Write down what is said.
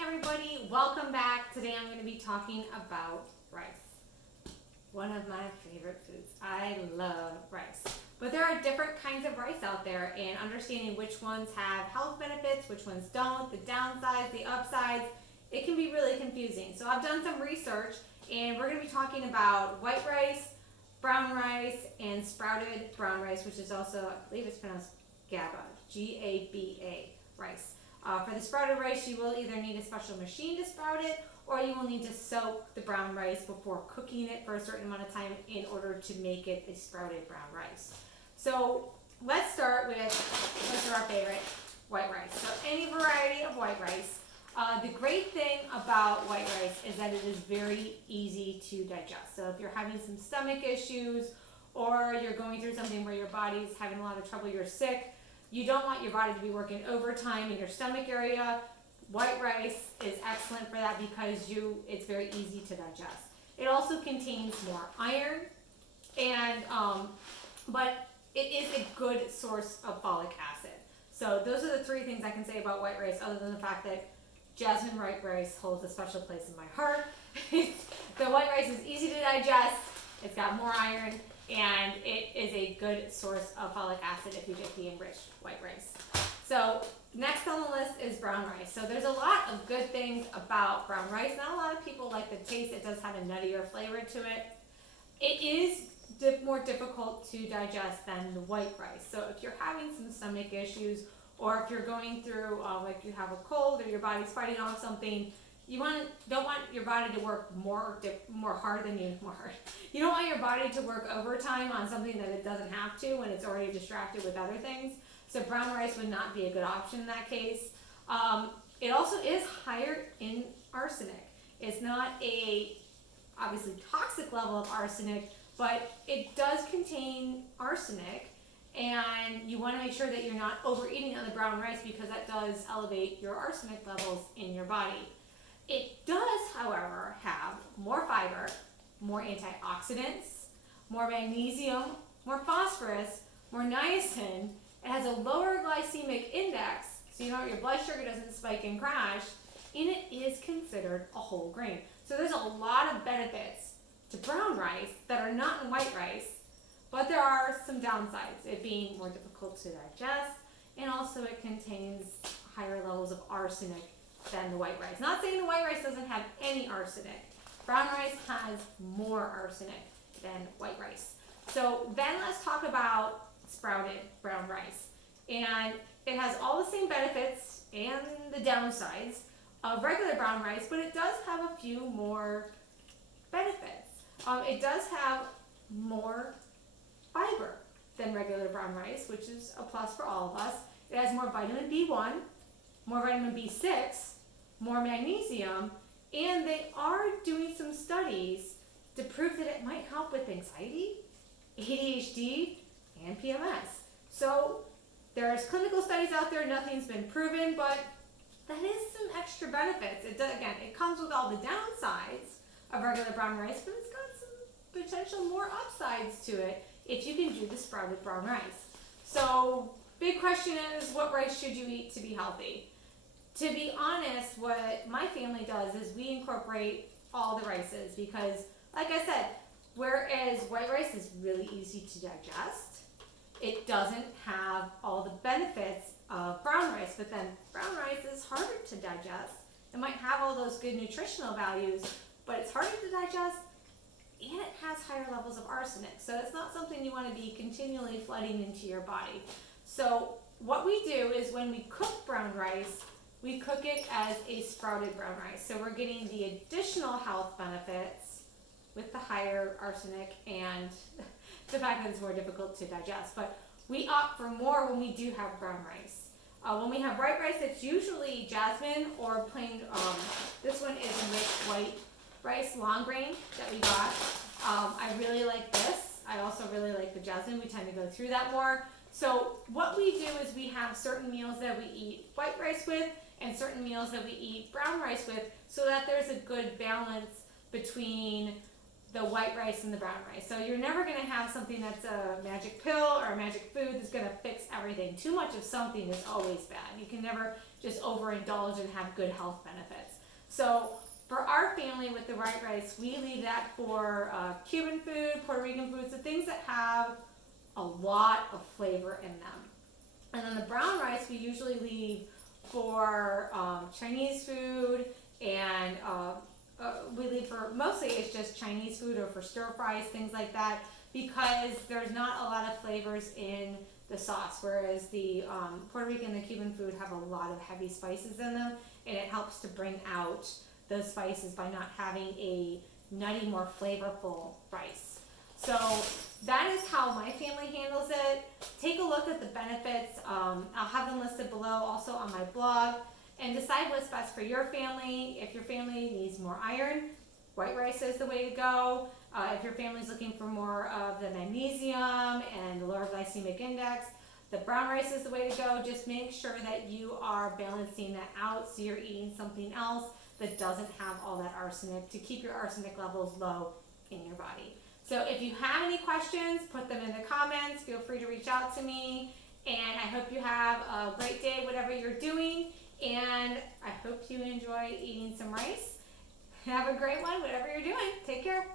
everybody, welcome back. Today I'm going to be talking about rice. One of my favorite foods. I love rice. But there are different kinds of rice out there, and understanding which ones have health benefits, which ones don't, the downsides, the upsides, it can be really confusing. So I've done some research, and we're going to be talking about white rice, brown rice, and sprouted brown rice, which is also, I believe it's pronounced GABA, G-A-B-A rice. For the sprouted rice, you will either need a special machine to sprout it, or you will need to soak the brown rice before cooking it for a certain amount of time in order to make it a sprouted brown rice. So let's start with, what's our favorite? White rice. So any variety of white rice. The great thing about white rice is that it is very easy to digest. So if you're having some stomach issues, or you're going through something where your body's having a lot of trouble, you're sick, you don't want your body to be working overtime in your stomach area. White rice is excellent for that because it's very easy to digest. It also contains more iron, and but it is a good source of folic acid. So those are the three things I can say about white rice, other than the fact that jasmine white rice holds a special place in my heart. The white rice is easy to digest, it's got more iron, and it is a good source of folic acid if you get the enriched white rice. So next on the list is brown rice. So there's a lot of good things about brown rice. Not a lot of people like the taste. It does have a nuttier flavor to it. It is more difficult to digest than the white rice. So if you're having some stomach issues, or if you're going through like you have a cold or your body's fighting off something, you don't want your body to work You don't want your body to work overtime on something that it doesn't have to when it's already distracted with other things. So brown rice would not be a good option in that case. It also is higher in arsenic. It's not a obviously toxic level of arsenic, but it does contain arsenic, and you want to make sure that you're not overeating on the brown rice because that does elevate your arsenic levels in your body. It does, however, have more fiber, more antioxidants, more magnesium, more phosphorus, more niacin. It has a lower glycemic index, so your blood sugar doesn't spike and crash, and it is considered a whole grain. So there's a lot of benefits to brown rice that are not in white rice, but there are some downsides, it being more difficult to digest, and also it contains higher levels of arsenic than the white rice. Not saying the white rice doesn't have any arsenic. Brown rice has more arsenic than white rice. So then let's talk about sprouted brown rice. And it has all the same benefits and the downsides of regular brown rice, but it does have a few more benefits. It does have more fiber than regular brown rice, which is a plus for all of us. It has more vitamin B1, more vitamin B6, more magnesium, and they are doing some studies to prove that it might help with anxiety, ADHD, and PMS. So there's clinical studies out there, nothing's been proven, but that is some extra benefits. It comes with all the downsides of regular brown rice, but it's got some potential more upsides to it if you can do the sprouted brown rice. So big question is, what rice should you eat to be healthy? To be honest, what my family does is we incorporate all the rices because, like I said, whereas white rice is really easy to digest, it doesn't have all the benefits of brown rice, but then brown rice is harder to digest. It might have all those good nutritional values, but it's harder to digest, and it has higher levels of arsenic. So it's not something you want to be continually flooding into your body. So what we do is when we cook brown rice, we cook it as a sprouted brown rice. So we're getting the additional health benefits with the higher arsenic and the fact that it's more difficult to digest. But we opt for more when we do have brown rice. When we have white rice, it's usually jasmine or plain, this one is enriched white rice, long grain that we got. I really like this. I also really like the jasmine. We tend to go through that more. So what we do is we have certain meals that we eat white rice with and certain meals that we eat brown rice with, so that there's a good balance between the white rice and the brown rice. So you're never going to have something that's a magic pill or a magic food that's going to fix everything. Too much of something is always bad. You can never just overindulge and have good health benefits. So for our family with the white rice, we leave that for Cuban food, Puerto Rican foods, the things that have a lot of flavor in them. And then the brown rice we usually leave for Chinese food, and we leave for, mostly it's just Chinese food or for stir fries, things like that, because there's not a lot of flavors in the sauce, whereas the Puerto Rican and the Cuban food have a lot of heavy spices in them, and it helps to bring out those spices by not having a nutty, more flavorful rice. So that is how my family handles it. Take a look at the benefits. I'll have them listed below, also on my blog, and decide what's best for your family. If your family needs more iron, white rice is the way to go. If your family's looking for more of the magnesium and the lower glycemic index, the brown rice is the way to go. Just make sure that you are balancing that out so you're eating something else that doesn't have all that arsenic to keep your arsenic levels low in your body. So if you have any questions, put them in the comments. Feel free to reach out to me. And I hope you have a great day, whatever you're doing. And I hope you enjoy eating some rice. Have a great one, whatever you're doing. Take care.